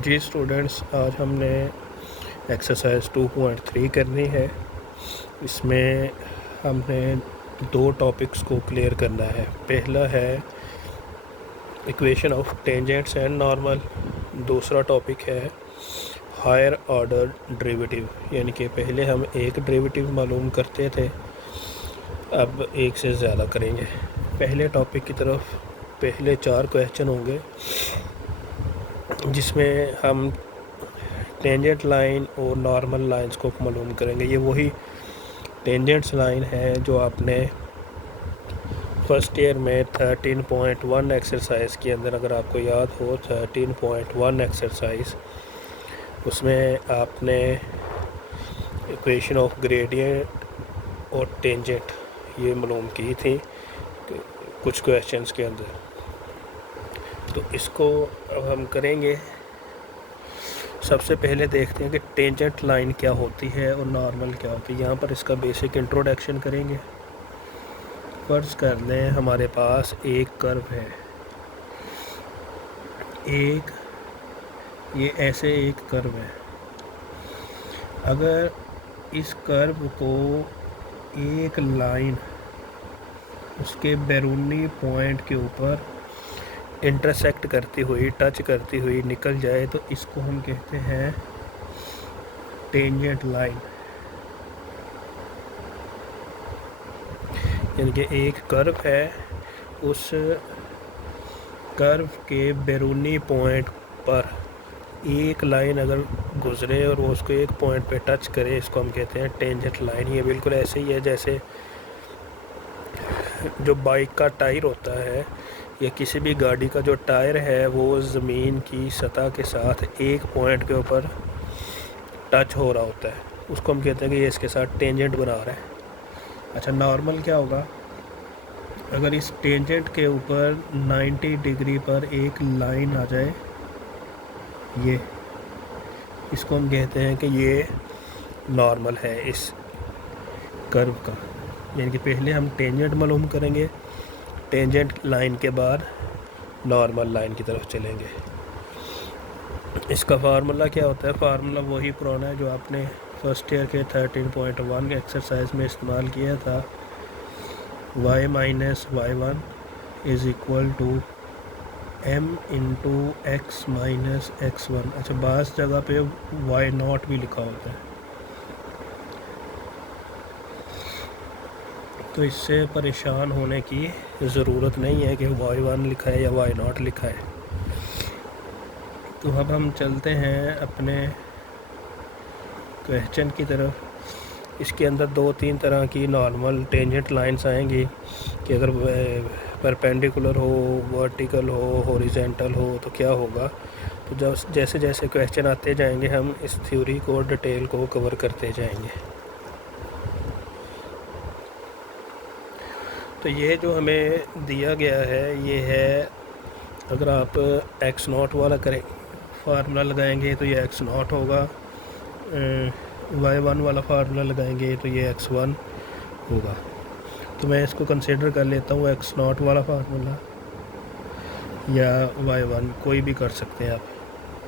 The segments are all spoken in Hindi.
जी स्टूडेंट्स, आज हमने एक्सरसाइज 2.3 करनी है। इसमें हमने दो टॉपिक्स को क्लियर करना है। पहला है equation of tangents and normal. दूसरा टॉपिक है हायर ऑर्डर डेरिवेटिव, यानी कि पहले हम एक डेरिवेटिव मालूम करते थे, अब एक से ज़्यादा करेंगे। पहले टॉपिक की तरफ पहले 4 क्वेश्चन होंगे जिसमें हम टेंजेंट लाइन और नॉर्मल लाइंस को मालूम करेंगे। ये वही टेंजेंट्स लाइन है जो आपने फर्स्ट ईयर में 13.1 एक्सरसाइज के अंदर, अगर आपको याद हो 13.1 एक्सरसाइज, उसमें आपने इक्वेशन ऑफ ग्रेडियंट और टेंजेंट ये मालूम की थी कुछ क्वेश्चंस के अंदर। तो इसको अब हम करेंगे। सबसे पहले देखते हैं कि टेंजेंट लाइन क्या होती है और नॉर्मल क्या होती है। यहाँ पर इसका बेसिक इंट्रोडक्शन करेंगे। फर्ज कर लें हमारे पास एक कर्व है, ये ऐसे एक कर्व है। अगर इस कर्व को एक लाइन उसके बैरूनी पॉइंट के ऊपर इंटरसेक्ट करती हुई, टच करती हुई निकल जाए तो इसको हम कहते हैं टेंजेंट लाइन। यानी कि एक कर्व है, उस कर्व के बैरूनी पॉइंट पर एक लाइन अगर गुजरे और वो उसको एक पॉइंट पे टच करे, इसको हम कहते हैं टेंजेंट लाइन। ये बिल्कुल ऐसे ही है जैसे जो बाइक का टायर होता है या किसी भी गाड़ी का जो टायर है वो ज़मीन की सतह के साथ एक पॉइंट के ऊपर टच हो रहा होता है, उसको हम कहते हैं कि ये इसके साथ टेंजेंट बना रहा है। अच्छा, नॉर्मल क्या होगा? अगर इस टेंजेंट के ऊपर 90 डिग्री पर एक लाइन आ जाए, ये इसको हम कहते हैं कि ये नॉर्मल है इस कर्व का। यानी कि पहले हम टेंजेंट मालूम करेंगे, टेंजेंट लाइन के बाद नॉर्मल लाइन की तरफ चलेंगे। इसका फार्मूला क्या होता है? फार्मूला वही पुराना है जो आपने फर्स्ट ईयर के 13.1 एक्सरसाइज में इस्तेमाल किया था। y minus y1 is equal to m into x minus x1। अच्छा, बास जगह पे y0 भी लिखा होता है, तो इससे परेशान होने की ज़रूरत नहीं है कि y1 लिखा है या y0 लिखा है। तो अब हम चलते हैं अपने क्वेश्चन की तरफ। इसके अंदर 2-3 तरह की नॉर्मल टेंजेंट लाइंस आएंगी कि अगर परपेंडिकुलर हो, वर्टिकल हो, हॉरिजॉन्टल हो तो क्या होगा। तो जब जैसे जैसे क्वेश्चन आते जाएंगे हम इस थ्योरी को, डिटेल को कवर करते जाएंगे। तो ये जो हमें दिया गया है ये है, अगर आप x0 वाला करें फार्मूला लगाएंगे तो ये x0 होगा, y1 वाला फार्मूला लगाएंगे तो ये x1 होगा। तो मैं इसको कंसिडर कर लेता हूँ x0 वाला फार्मूला या y1, कोई भी कर सकते हैं आप,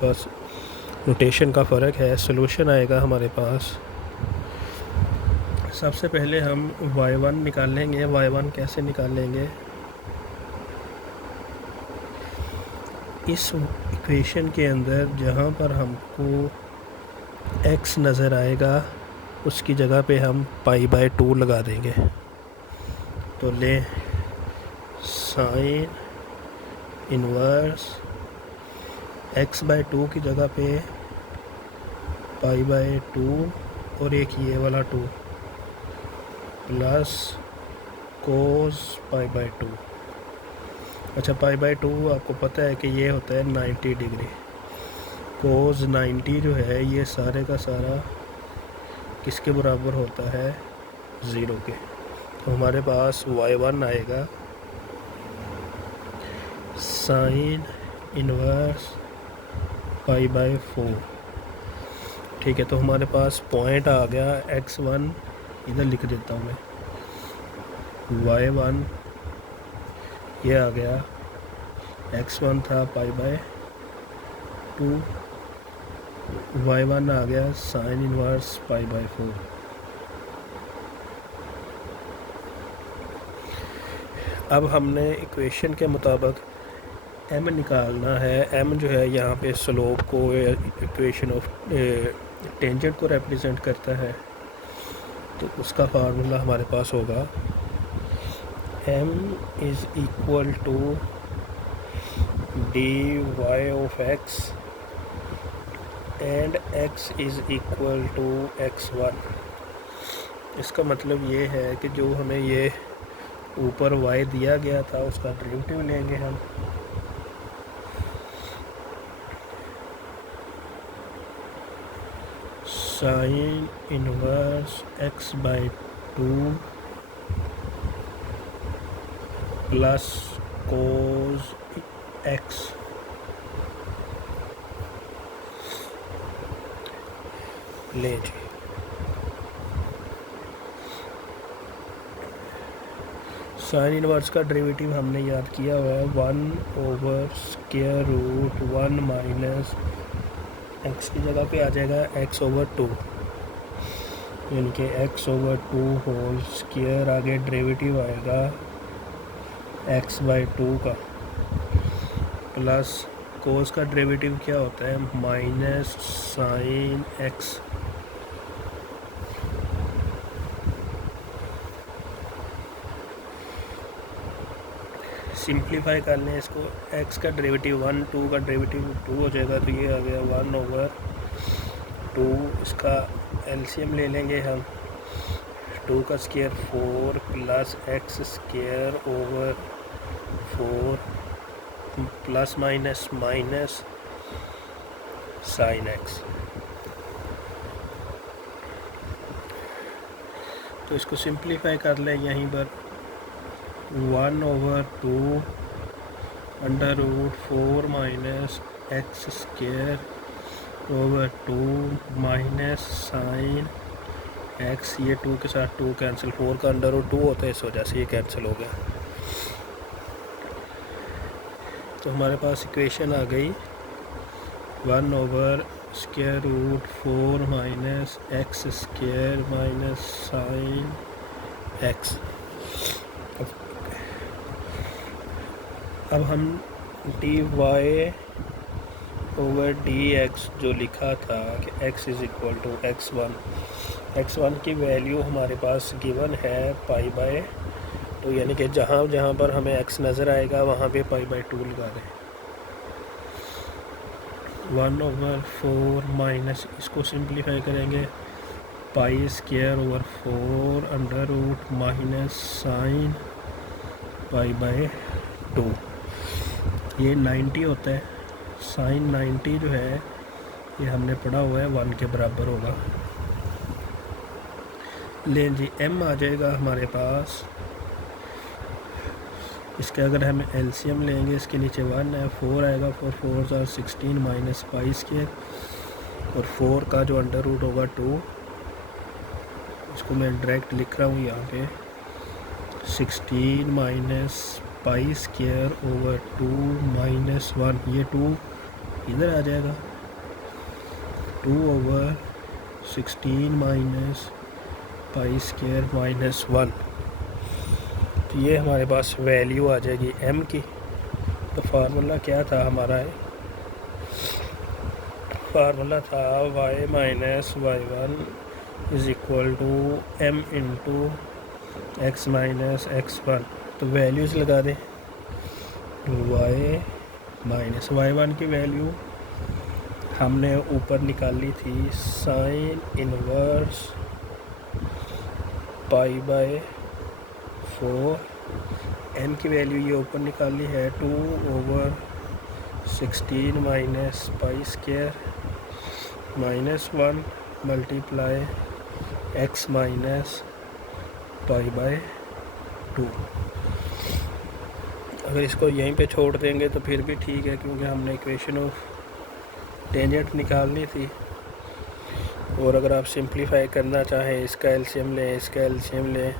बस नोटेशन का फ़र्क है। सोल्यूशन आएगा हमारे पास। सबसे पहले हम y1 निकालेंगे। y1 कैसे निकालेंगे? इस इक्वेशन के अंदर जहाँ पर हमको x नज़र आएगा उसकी जगह पे हम π/2 लगा देंगे। तो ले साइन इनवर्स x/2 की जगह पे π/2 और एक ये वाला 2 प्लस कोस π/2। अच्छा, π/2 आपको पता है कि ये होता है 90 डिग्री। कोस 90 जो है ये सारे का सारा किसके बराबर होता है? 0 के। तो हमारे पास y1 आएगा साइन इनवर्स π/4। ठीक है, तो हमारे पास पॉइंट आ गया x1, इधर लिख देता हूँ मैं, y1 ये आ गया, x1 था π/2 y1 आ गया साइन इनवर्स π/4। अब हमने इक्वेशन के मुताबिक m निकालना है। m जो है यहाँ पे स्लोप को, इक्वेशन ऑफ टेंजेंट को रिप्रेजेंट करता है। तो उसका फार्मूला हमारे पास होगा m is equal to dy of x and x is equal to x1। इसका मतलब ये है कि जो हमें ये ऊपर y दिया गया था उसका डेरिवेटिव लेंगे हम। Sine inverse x/2 plus cos x ले जी। साइन इनवर्स का डेरिवेटिव हमने याद किया हुआ है 1/√1 माइनस x की जगह पे आ जाएगा x/2, यानी कि x/2 होल स्क्वायर। आगे डेरिवेटिव आएगा x/2 का, प्लस कोस का डेरिवेटिव क्या होता है माइनस साइन x। सिंप्लीफाई कर लें इसको, x का डेरिवेटिव 1, 2 का डेरिवेटिव 2 हो जाएगा, तो ये आ गया 1/2। इसका एलसीएम ले लेंगे हम, 2 का square 4 plus x square over 4 plus minus minus sine x। तो इसको सिंप्लीफाई कर लें यहीं पर 1/2 √4 minus x square over 2 minus sine x। ये 2 के साथ 2 कैंसिल, 4 का √2 होता है, इस वजह से ये कैंसिल हो गया। तो हमारे पास इक्वेशन आ गई 1/√4 minus x square minus sine x। अब हम dy/dx जो लिखा था कि x is equal to x1 की वैल्यू हमारे पास गिवन है π/2, यानी कि जहाँ जहाँ पर हमें x नज़र आएगा वहाँ पे π/2 लगा दें। 1/4 माइनस, इसको सिंप्लीफाई करेंगे π² माइनस साइन π/2। ये 90 होता है। साइन 90 जो है ये हमने पढ़ा हुआ है 1 के बराबर होगा। लें जी, m आ जाएगा हमारे पास। इसके अगर हम एलसीएम लेंगे, इसके नीचे 1 है, 4 आएगा, 4 16 माइनस π², और 4 का जो √ होगा 2। इसको मैं डायरेक्ट लिख रहा हूँ यहाँ पे 16 माइनस π² ओवर 2 माइनस 1। ये 2 इधर आ जाएगा, 2/16 माइनस π² माइनस 1। तो ये हमारे पास वैल्यू आ जाएगी m की। तो फार्मूला क्या था हमारा है, फार्मूला था y minus y1 is equal to m into x minus x1। तो वैल्यूज़ लगा दें, y माइनस y1 की वैल्यू हमने ऊपर निकाली थी साइन इनवर्स π/4। m की वैल्यू ये ऊपर निकाली है 2/16 minus π² minus 1 multiply x minus π/2। अगर इसको यहीं पे छोड़ देंगे तो फिर भी ठीक है, क्योंकि हमने इक्वेशन ऑफ टेंजेंट निकालनी थी। और अगर आप सिंप्लीफाई करना चाहें, इसका एलसीएम लें, इसका एलसीएम लें,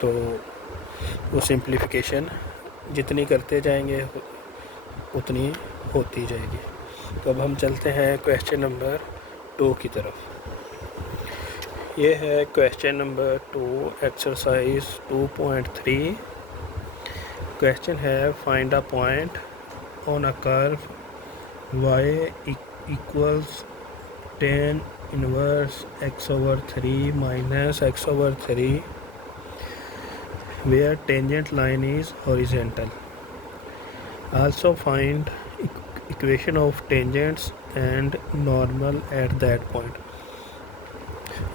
तो वो सिंप्लीफिकेशन जितनी करते जाएंगे उतनी होती जाएगी। तो अब हम चलते हैं क्वेश्चन नंबर 2 की तरफ। ये है क्वेश्चन नंबर 2 एक्सरसाइज 2.3। क्वेश्चन है find a point on a curve y equals tan inverse x/3 minus x/3 where tangent line is horizontal. Also find equation of tangents and normal at that point.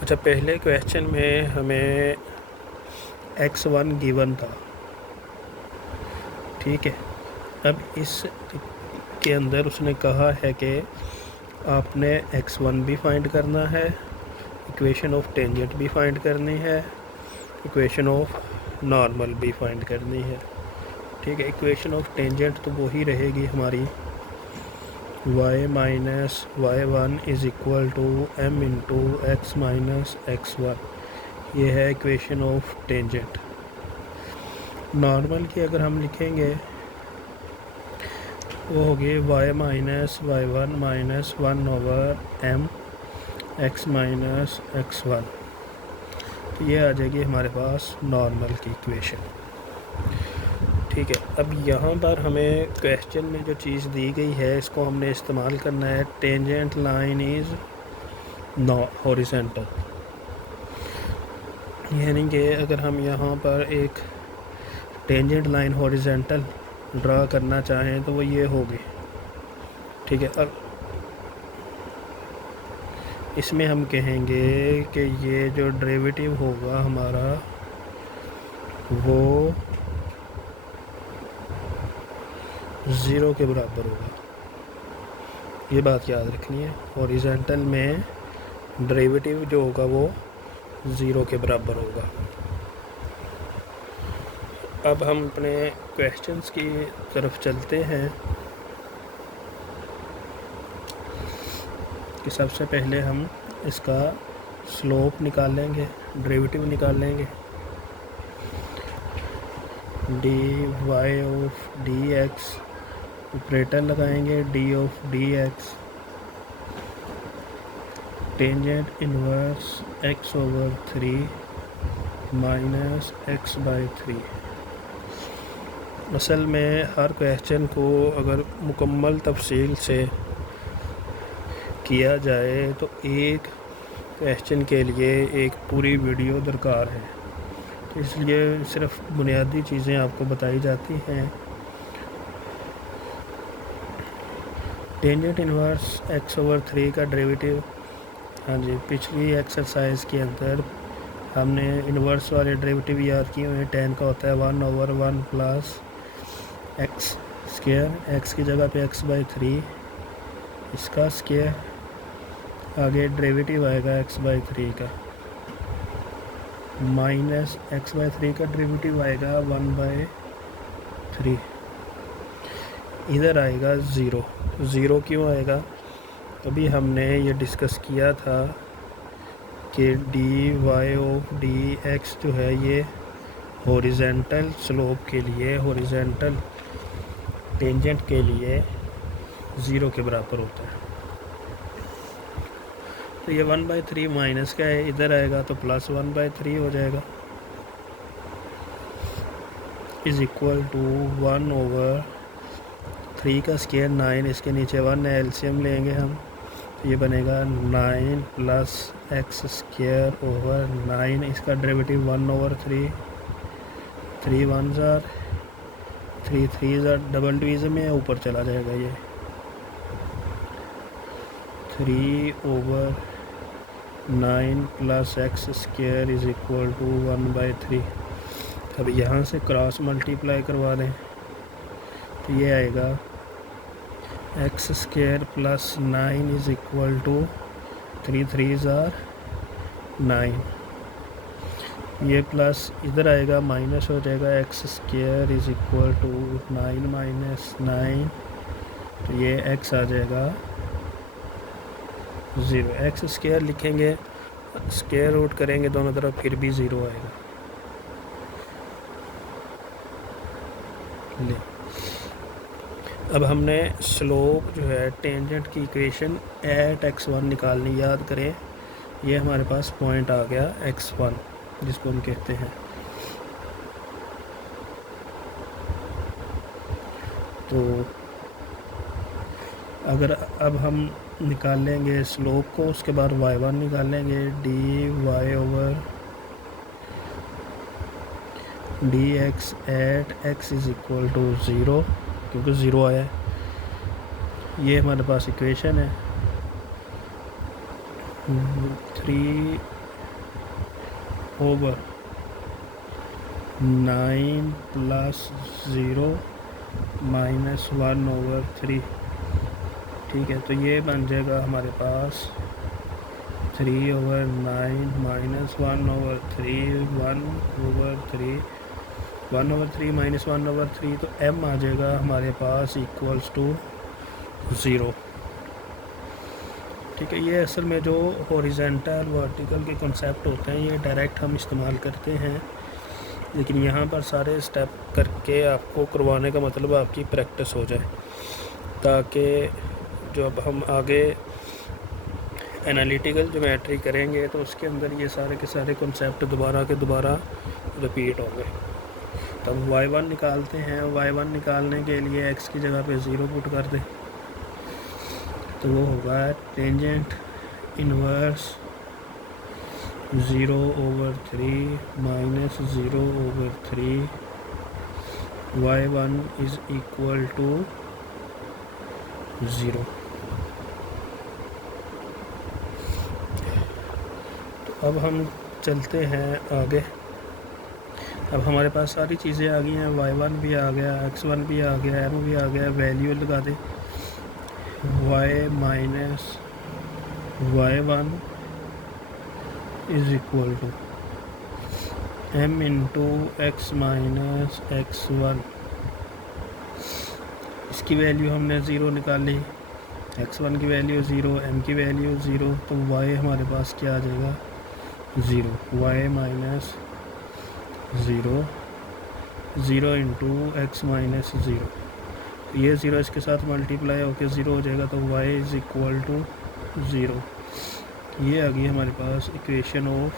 अच्छा, पहले क्वेश्चन में हमें x1 गिवन था, ठीक है। अब इस के अंदर उसने कहा है कि आपने x1 भी फाइंड करना है, इक्वेशन ऑफ टेंजेंट भी फाइंड करनी है, इक्वेशन ऑफ नॉर्मल भी फाइंड करनी है, ठीक है। इक्वेशन ऑफ टेंजेंट तो वही रहेगी हमारी y minus y1 is equal to m into x minus x1। ये है इक्वेशन ऑफ टेंजेंट। नॉर्मल की अगर हम लिखेंगे वो होगी y minus y1 minus 1/m x minus x1। तो ये आ जाएगी हमारे पास नॉर्मल की इक्वेशन, ठीक है। अब यहाँ पर हमें क्वेश्चन में जो चीज़ दी गई है इसको हमने इस्तेमाल करना है। टेंजेंट लाइन इज़ हॉरिजॉन्टल, यानी कि अगर हम यहाँ पर एक टेंजेंट लाइन हॉरिजॉन्टल ड्रा करना चाहें तो वो ये होगी, ठीक है। अब इसमें हम कहेंगे कि ये जो डेरिवेटिव होगा हमारा वो 0 के बराबर होगा। ये बात याद रखनी है, हॉरिजॉन्टल में डेरिवेटिव जो होगा वो 0 के बराबर होगा। अब हम अपने क्वेश्चंस की तरफ चलते हैं कि सबसे पहले हम इसका स्लोप निकालेंगे, डेरिवेटिव निकालेंगे। D y of d x, operator लगाएंगे d of d x, tangent inverse x/3 minus x/3। असल में हर क्वेश्चन को अगर मुकम्मल तफसील से किया जाए तो एक क्वेश्चन के लिए एक पूरी वीडियो दरकार है, तो इसलिए सिर्फ बुनियादी चीज़ें आपको बताई जाती हैं। टेंजेंट इनवर्स x/3 का डेरिवेटिव, हाँ जी, पिछली एक्सरसाइज के अंदर हमने इनवर्स वाले डेरिवेटिव याद किए हुए हैं। टेन का होता है 1/1 प्लस एक्स स्क्वायर, एक्स की जगह पे x/3, इसका स्क्वायर, आगे डेरिवेटिव आएगा x/3 का, माइनस x/3 का डेरिवेटिव आएगा 1/3, इधर आएगा 0। 0 क्यों आएगा? अभी हमने ये डिस्कस किया था कि d y of d x जो है ये हॉरिजॉन्टल स्लोप के लिए, हॉरिजॉन्टल टेंजेंट के लिए 0 के बराबर होता है। तो ये 1/3 माइनस का है, इधर आएगा तो प्लस 1/3 हो जाएगा, इज़ इक्वल टू 1/3 का स्क्वायर 9, इसके नीचे 1 है, एलसीएम लेंगे हम, तो ये बनेगा 9 प्लस एक्स स्क्वायर ओवर 9, इसका derivative 1/3, 3 1s are 3 3s are double division में ऊपर चला जाएगा, ये 3/9 plus x square is equal to 1/3। अब यहाँ से क्रॉस मल्टीप्लाई करवा दें तो ये आएगा x square plus 9 is equal to 3 3s are 9, ये प्लस इधर आएगा माइनस हो जाएगा, x square is equal to 9 minus 9, तो ये एक्स आ जाएगा 0। एक्स स्क्वायर लिखेंगे, स्क्वायर रूट करेंगे दोनों तरफ, फिर भी 0 आएगा। ले अब हमने स्लोप जो है टेंजेंट की इक्वेशन एट x1 निकालनी, याद करें ये हमारे पास पॉइंट आ गया x1 जिसको हम कहते हैं। तो अगर अब हम निकालेंगे स्लोप को, उसके बाद y1 निकालेंगे dy over dx at x is equal to 0, क्योंकि 0 आया है। ये हमारे पास इक्वेशन है। 3 ओवर 9 प्लस 0 माइनस 1 ओवर 3, ठीक है। तो ये बन जाएगा हमारे पास 3 over 9 minus 1 over 3, 1 over 3 minus 1 over 3, तो m आ जाएगा हमारे पास इक्वल्स टू 0, ठीक है। ये असल में जो हॉरिजॉन्टल वर्टिकल के कॉन्सेप्ट होते हैं ये डायरेक्ट हम इस्तेमाल करते हैं, लेकिन यहाँ पर सारे स्टेप करके आपको करवाने का मतलब आपकी प्रैक्टिस हो जाए, ताकि जब हम आगे एनालिटिकल ज्योमेट्री करेंगे तो उसके अंदर ये सारे के सारे कॉन्सेप्ट दोबारा के दोबारा रिपीट होंगे। तो हम y1 निकालते हैं। y1 निकालने के लिए x की जगह पे 0 पुट कर दें, तो वो होगा tangent inverse 0 over 3 minus 0 over 3, y1 is equal to 0। तो अब हम चलते हैं आगे। अब हमारे पास सारी चीज़ें आ गई हैं, y1 भी आ गया, x1 भी आ गया, m भी आ गया। वैल्यू लगा दें, y minus y1 is equal to m into x minus x1। इसकी वैल्यू हमने 0 निकाली, x1 की वैल्यू 0, m की वैल्यू 0, तो y हमारे पास क्या आ जाएगा 0, y minus 0 into x minus 0, तो ये 0 इसके साथ मल्टीप्लाई होकर 0 हो जाएगा, तो y इज़ इक्वल टू 0। ये आ गई हमारे पास equation of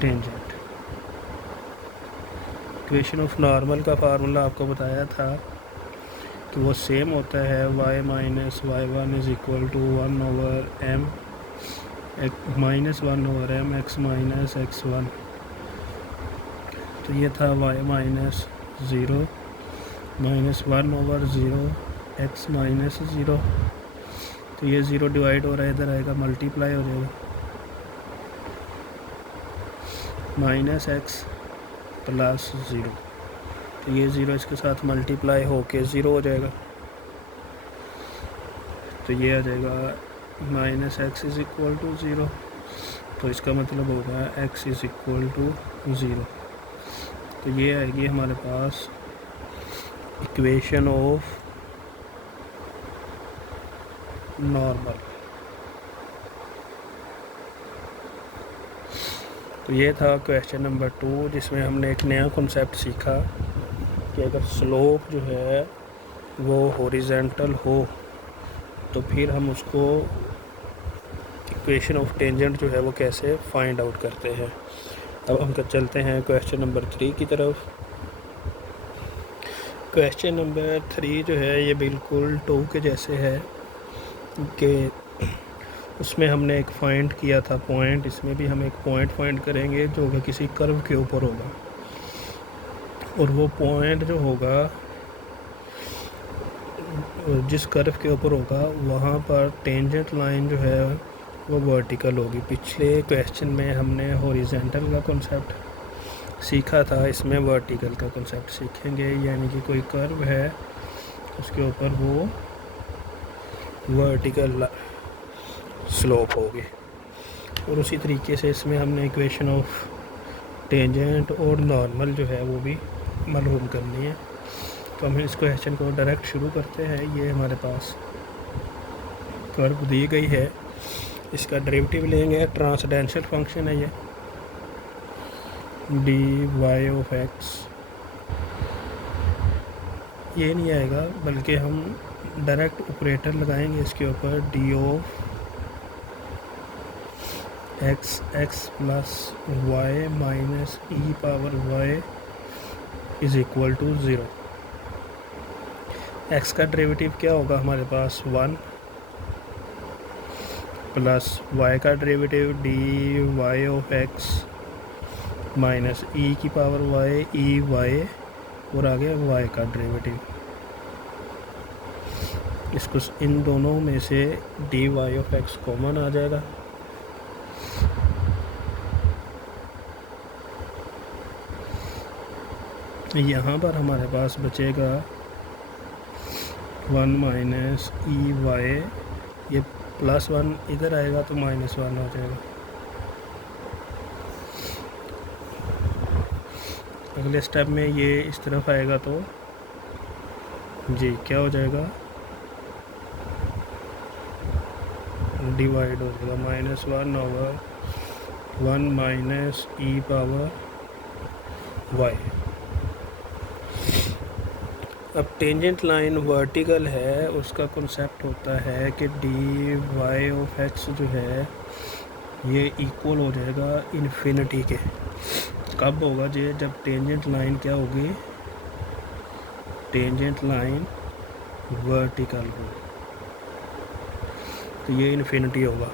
tangent. Equation of normal का फार्मूला आपको बताया था कि वो सेम होता है y minus y1 is equal to 1 over m minus 1 over m x minus x1। तो ये था y minus 0 minus 1 over 0 x minus 0, तो ये 0 डिवाइड हो रहा है, इधर आएगा मल्टीप्लाई हो जाएगा, माइनस x प्लस 0, तो ये 0 इसके साथ मल्टीप्लाई होके 0 हो जाएगा, तो ये आ जाएगा minus x is equal to 0। तो इसका मतलब होगा x इज़ इक्वल टू 0। तो ये आएगी हमारे पास इक्वेशन ऑफ नॉर्मल। तो ये था क्वेश्चन नंबर 2, जिसमें हमने एक नया कॉन्सेप्ट सीखा कि अगर स्लोप जो है वो हॉरिजॉन्टल हो तो फिर हम उसको इक्वेशन ऑफ टेंजेंट जो है वो कैसे फाइंड आउट करते हैं। अब हम चलते हैं क्वेश्चन नंबर 3 की तरफ। क्वेश्चन नंबर 3 जो है ये बिल्कुल 2 के जैसे है कि उसमें हमने एक फाइंड किया था पॉइंट, इसमें भी हम एक पॉइंट फाइंड करेंगे जो कि किसी कर्व के ऊपर होगा, और वो पॉइंट जो होगा जिस कर्व के ऊपर होगा वहाँ पर टेंजेंट लाइन जो है वो वर्टिकल होगी। पिछले क्वेश्चन में हमने हॉरिजॉन्टल का कॉन्सेप्ट सीखा था, इसमें वर्टिकल का कॉन्सेप्ट सीखेंगे, यानी कि कोई कर्व है उसके ऊपर वो वर्टिकल स्लोप होगी। और उसी तरीके से इसमें हमने इक्वेशन ऑफ टेंजेंट और नॉर्मल जो है वो भी मालूम करनी है। तो हम इस क्वेश्चन को डायरेक्ट शुरू करते हैं। ये हमारे पास कर्व दी गई है, इसका डेरिवेटिव लेंगे, ट्रांसडेंशल फंक्शन है ये, डी वाई ऑफ एक्स, ये नहीं आएगा बल्कि हम डायरेक्ट ऑपरेटर लगाएंगे इसके ऊपर, d of x x plus y minus e power y is equal to zero. X का डेरिवेटिव क्या होगा हमारे पास 1 प्लस वाई का derivative d y of x minus e की पावर वाई ई वाई और आगे वाई का डेरिवेटिव। इसको इन दोनों में से d y of x common आ जाएगा, यहाँ पर हमारे पास बचेगा 1 माइनस ई वाई, ये प्लस 1 इधर आएगा तो माइनस 1 हो जाएगा। अगले स्टेप में ये इस तरफ आएगा तो जी क्या हो जाएगा, डिवाइड हो जाएगा, -1 over 1 minus e power Y. अब टेंजेंट लाइन वर्टिकल है, उसका कॉन्सेप्ट होता है कि डी वाई ऑफ एक्स जो है ये इक्वल हो जाएगा इन्फिनिटी के। कब होगा जी, जब टेंजेंट लाइन क्या होगी, टेंजेंट लाइन वर्टिकल हो, तो ये इन्फिनिटी होगा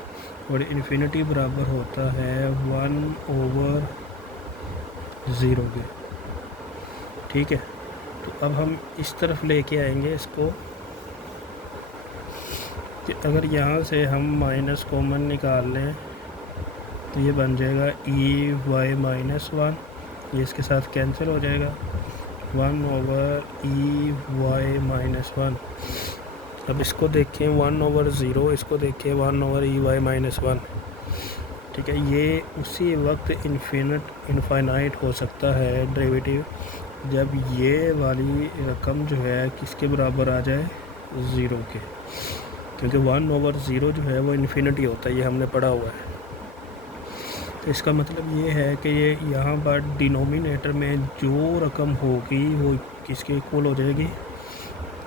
और इन्फिनिटी बराबर होता है 1/0 के। ठीक है, तो अब हम इस तरफ लेके आएंगे इसको कि अगर यहाँ से हम माइनस कॉमन निकाल लें तो ये बन जाएगा ई वाई -1, ये इसके साथ कैंसिल हो जाएगा, 1/ई वाई -1। अब इसको देखें 1/0, इसको देखें 1/ई वाई -1। ठीक है, ये उसी वक्त इनफाइनाइट हो सकता है डेरिवेटिव जब ये वाली रकम जो है किसके बराबर आ जाए, ज़ीरो के, क्योंकि 1/0 जो है वो इन्फिनिटी होता है, ये हमने पढ़ा हुआ है। तो इसका मतलब ये है कि ये यहाँ पर डिनोमिनेटर में जो रकम होगी वो किसके इक्वल हो जाएगी,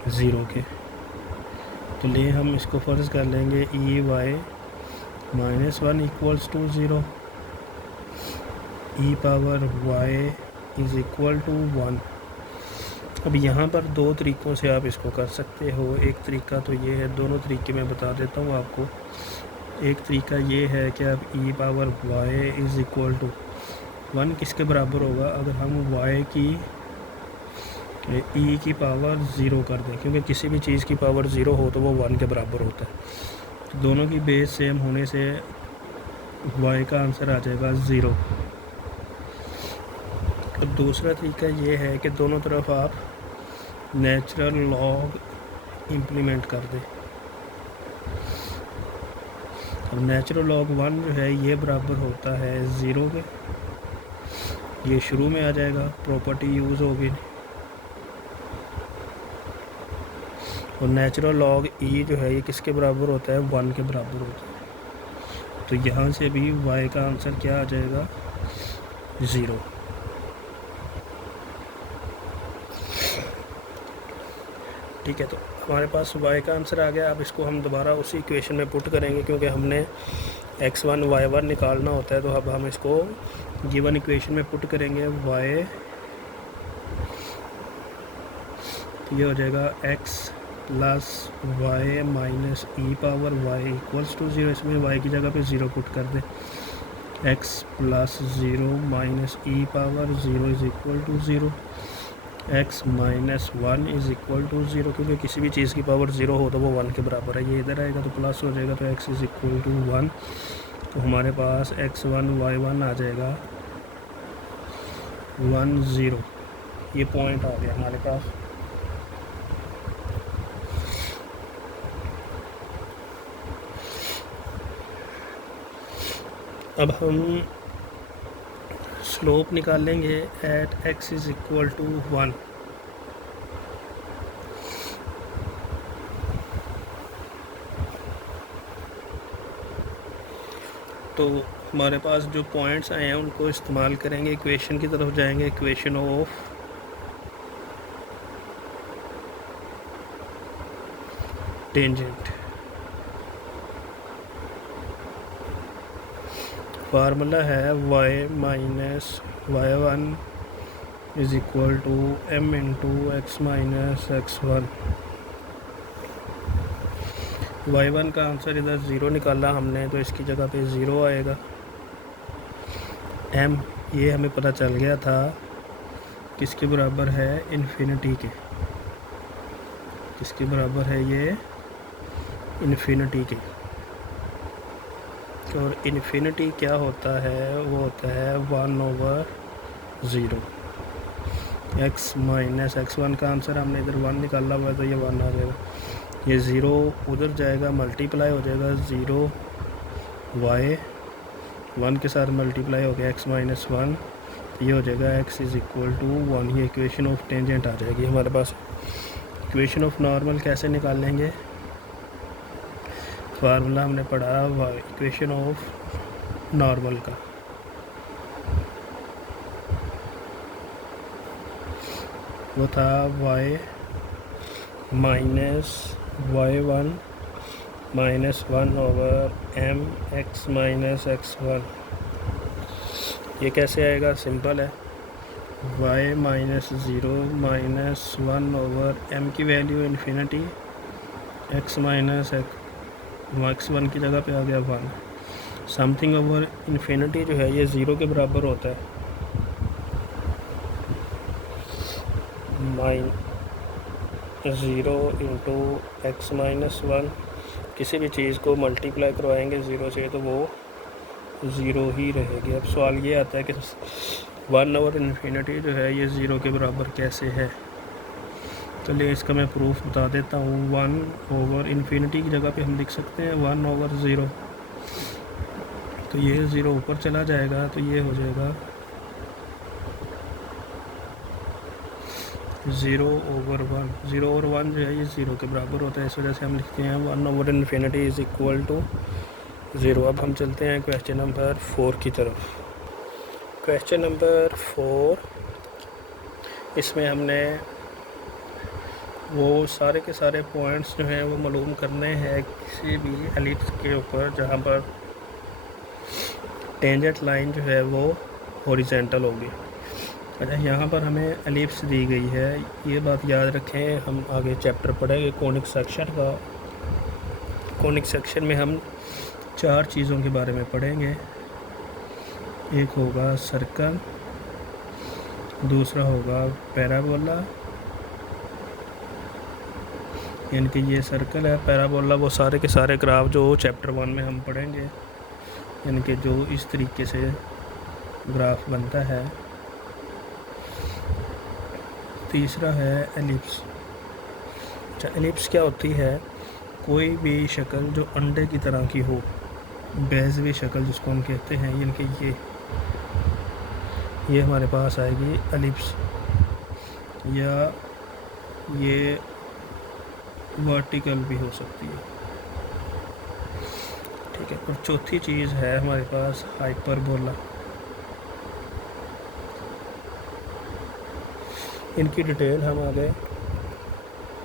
ज़ीरो के। तो ले हम इसको फ़र्ज़ कर लेंगे e y -1 equals to zero, e power y is equal to 1। अब यहाँ पर दो तरीक़ों से आप इसको कर सकते हो। एक तरीका तो ये है, दोनों तरीके मैं बता देता हूँ आपको। एक तरीका ये है कि आप e power y is equal to 1 किसके बराबर होगा, अगर हम वाई की ई की पावर 0 कर दें, क्योंकि किसी भी चीज़ की पावर 0 हो तो वो 1 के बराबर होता है। तो दोनों की बेस सेम होने से वाई का आंसर आ जाएगा 0। अब दूसरा तरीका ये है कि दोनों तरफ आप नेचुरल लॉग इम्प्लीमेंट कर दें। अब नेचुरल लॉग 1 जो है ये बराबर होता है 0 के, ये शुरू में आ जाएगा, प्रॉपर्टी यूज़ होगी। और नेचुरल लॉग ई जो है ये किसके बराबर होता है, 1 के बराबर होता है। तो यहाँ से भी y का आंसर क्या आ जाएगा, 0। ठीक है, तो हमारे पास y का आंसर आ गया। अब इसको हम दोबारा उसी इक्वेशन में पुट करेंगे, क्योंकि हमने x1 y1 निकालना होता है। तो अब हम इसको गिवन इक्वेशन में पुट करेंगे, y तो ये हो जाएगा x plus y minus e power y equals to 0। इसमें y की जगह पे 0 पुट कर दें, x plus 0 minus e power 0 is equal to 0, x minus 1 is equal to 0, क्योंकि किसी भी चीज़ की पावर 0 हो तो वो 1 के बराबर है। ये इधर आएगा तो प्लस हो जाएगा, तो x इज़ इक्वल टू 1। तो हमारे पास x1 y1 आ जाएगा 1 0। ये पॉइंट आ गया हमारे पास। अब हम स्लोप निकाल लेंगे at x is equal to 1। तो हमारे पास जो पॉइंट्स आए हैं उनको इस्तेमाल करेंगे, इक्वेशन की तरफ जाएंगे। इक्वेशन ऑफ टेंजेंट, फार्मूला है y minus y1 is equal to m into x minus x1। y1 का आंसर इधर 0 निकाला हमने, तो इसकी जगह पे 0 आएगा। m ये हमें पता चल गया था किसके बराबर है, इन्फिनिटी के। किसके बराबर है ये, इन्फिनिटी के। और इन्फिनिटी क्या होता है, वो होता है 1/0। x माइनस x1 का आंसर हमने इधर 1 निकाला हुआ है, तो ये 1 आ जाएगा। ये 0 उधर जाएगा, मल्टीप्लाई हो जाएगा 0 y 1 के साथ मल्टीप्लाई हो गया x माइनस 1, ये हो जाएगा x इज़ इक्वल टू 1। ये इक्वेशन ऑफ टेंजेंट आ जाएगी हमारे पास। इक्वेशन ऑफ नॉर्मल कैसे निकालेंगे, फार्मूला हमने पढ़ा इक्वेशन ऑफ नॉर्मल का। वो था y minus y1 minus 1/m x minus x1। ये कैसे आएगा, सिंपल है। y माइनस 0 माइनस 1/m की value infinity, x minus x1 की जगह पे आ गया 1। समथिंग ओवर इन्फिनिटी जो है ये 0 के बराबर होता है। ज़ीरो इंटू एक्स माइनस 1, किसी भी चीज़ को मल्टीप्लाई करवाएंगे 0 से तो वो 0 ही रहेगी। अब सवाल ये आता है कि 1/इन्फिनिटी जो है ये 0 के बराबर कैसे है। चलिए इसका मैं प्रूफ बता देता हूँ। 1/इन्फिनिटी की जगह पे हम लिख सकते हैं 1/0। तो ये 0 ऊपर चला जाएगा, तो ये हो जाएगा 0/1। 0/1 जो है ये 0 के बराबर होता है, इस वजह से हम लिखते हैं 1/इन्फिनिटी इज़ इक्वल टू 0। अब हम चलते हैं क्वेश्चन नंबर 4 की तरफ। क्वेश्चन नंबर 4, इसमें हमने वो सारे के सारे पॉइंट्स जो हैं वो मालूम करने हैं किसी भी एलिप्स के ऊपर जहाँ पर टेंजेंट लाइन जो है वो हॉरिजॉन्टल होगी। अच्छा, यहाँ पर हमें एलिप्स दी गई है, ये बात याद रखें। हम आगे चैप्टर पढ़ेंगे कॉनिक सेक्शन का। कॉनिक सेक्शन में हम 4 चीज़ों के बारे में पढ़ेंगे। एक होगा सर्कल, दूसरा होगा पैराबोला, यानी कि ये सर्कल है। पैराबोला वो सारे के सारे ग्राफ जो चैप्टर 1 में हम पढ़ेंगे, यानी कि जो इस तरीके से ग्राफ बनता है। तीसरा है एलिप्स। अच्छा, एलिप्स क्या होती है, कोई भी शक्ल जो अंडे की तरह की हो, बेज़वी शक्ल जिसको हम कहते हैं, यानी कि ये हमारे पास आएगी एलिप्स, या ये वर्टिकल भी हो सकती है। ठीक है। और चौथी चीज़ है हमारे पास हाइपरबोला। इनकी डिटेल हम आगे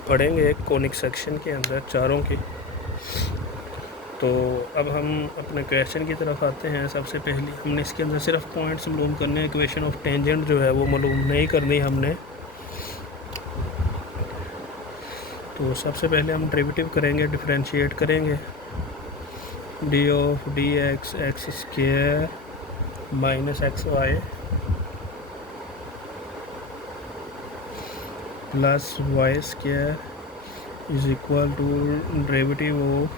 पढ़ेंगे कॉनिक सेक्शन के अंदर चारों की। तो अब हम अपने क्वेश्चन की तरफ आते हैं। सबसे पहले हमने इसके अंदर सिर्फ पॉइंट्स मालूम करने हैं, इक्वेशन ऑफ टेंजेंट जो है वो मालूम नहीं करनी हमने। तो सबसे पहले हम डेरिवेटिव करेंगे, डिफरेंशिएट करेंगे। D of d x x square minus x y plus y square is equal to derivative of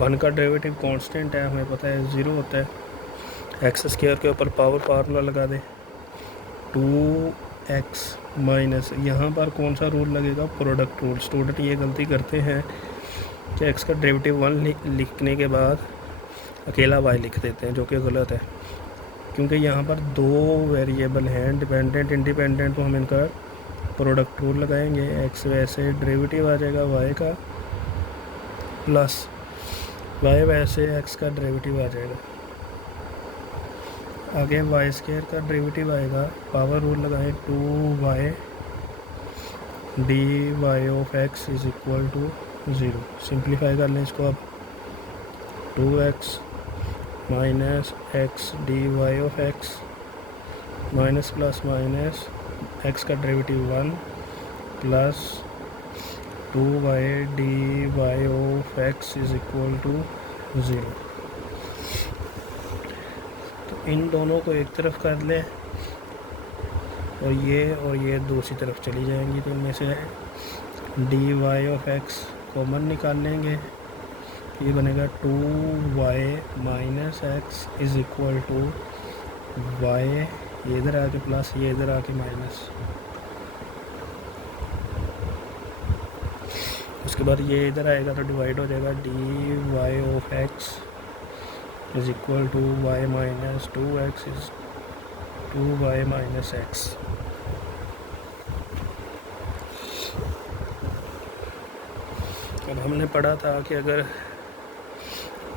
1 का डेरिवेटिव कांस्टेंट है, हमें पता है 0 होता है। एक्स स्क्वायर के ऊपर पावर फार्मूला लगा दे, 2x माइनस, यहाँ पर कौन सा रूल लगेगा, प्रोडक्ट रूल। स्टूडेंट ये गलती करते हैं कि एक्स का डेरिवेटिव 1 लिखने के बाद अकेला y लिख देते हैं, जो कि गलत है। क्योंकि यहाँ पर 2 वेरिएबल हैं, डिपेंडेंट इंडिपेंडेंट, तो हम इनका प्रोडक्ट रूल लगाएंगे। एक्स वैसे डेरिवेटिव आ जाएगा y का प्लस वाई वैसे एक्स का डेरिवेटिव आ जाएगा। आगे वाई स्क्वायर का डेरिवेटिव आएगा, पावर रूल लगाएं, 2y d y of x is equal to 0। Simplify कर लें इसको अब, 2x minus x d y of x minus plus minus x का derivative 1 plus 2y d y of x is equal to 0। तो इन दोनों को एक तरफ कर लें और ये दूसरी तरफ चली जाएंगी, तो इनमें से d y of x common निकाल लेंगे, ये बनेगा 2y minus x is equal to y, ये इधर आके प्लस, ये इधर आके माइनस। उसके बाद ये इधर आएगा तो डिवाइड हो जाएगा, d y of x is equal to y minus 2x is 2y minus x. अब हमने पढ़ा था कि अगर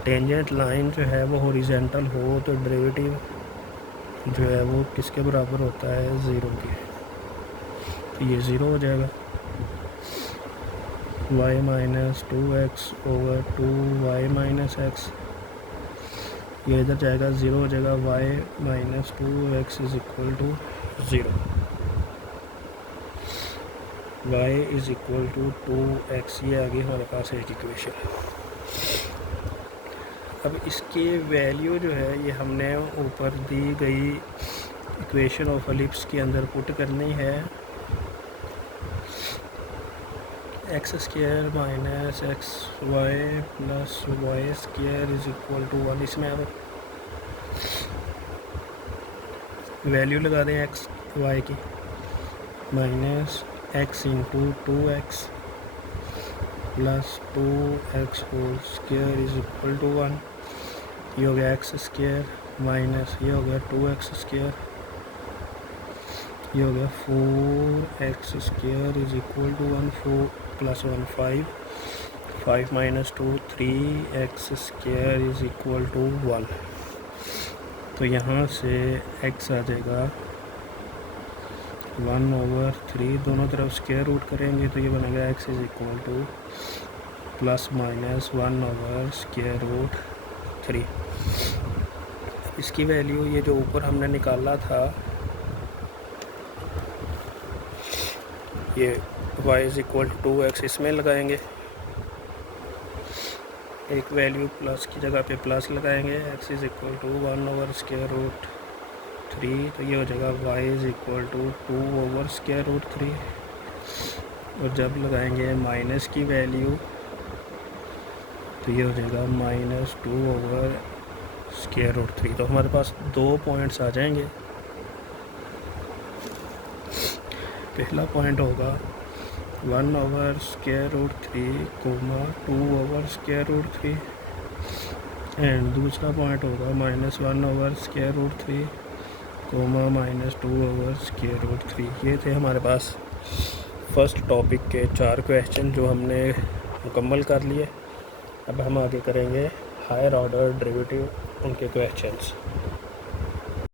टेंजेंट लाइन जो है वो हॉरिजॉन्टल हो तो डेरिवेटिव जो है वो किसके बराबर होता है, 0 के। तो ये 0 हो जाएगा, y minus 2x over 2y minus x, ये इधर जाएगा 0 हो जाएगा, y minus 2x is equal to 0, y is equal to 2x। ये आगे हमारे पास एक इक्वेशन है। अब इसकी वैल्यू जो है ये हमने ऊपर दी गई इक्वेशन ऑफ एलिप्स के अंदर पुट करनी है, x square minus x y plus y square is equal to 1। इसमें अब वैल्यू लगा दें एक्स वाई की, minus x into 2x plus 2x whole square is equal to 1। ये हो गया एक्स स्क्वायर माइनस ये हो गया 2x स्क्वायर, ये हो गया 4x square is equal to 1, 4 plus 1 5, 5 minus 2 3x square is equal to 1। तो यहाँ से x आ जाएगा 1/3, दोनों तरफ स्क्वायर रूट करेंगे तो ये बनेगा x is equal two plus minus 1/√3। इसकी वैल्यू ये जो ऊपर हमने निकाला था, ये y is equal to 2x इसमें लगाएंगे, एक वैल्यू प्लस की जगह पे प्लस लगाएंगे, x इज इक्वल टू 1/√3, तो ये हो जाएगा y इज इक्वल टू 2/√3। और जब लगाएंगे माइनस की वैल्यू तो ये हो जाएगा -2/√3। तो हमारे पास 2 पॉइंट्स आ जाएंगे। पहला पॉइंट होगा 1/√3, 2/√3 एंड दूसरा पॉइंट होगा -1/√3, -2/√3। ये थे हमारे पास फर्स्ट टॉपिक के 4 क्वेश्चन जो हमने मुकम्मल कर लिए। अब हम आगे करेंगे हायर ऑर्डर डेरिवेटिव, उनके क्वेश्चंस।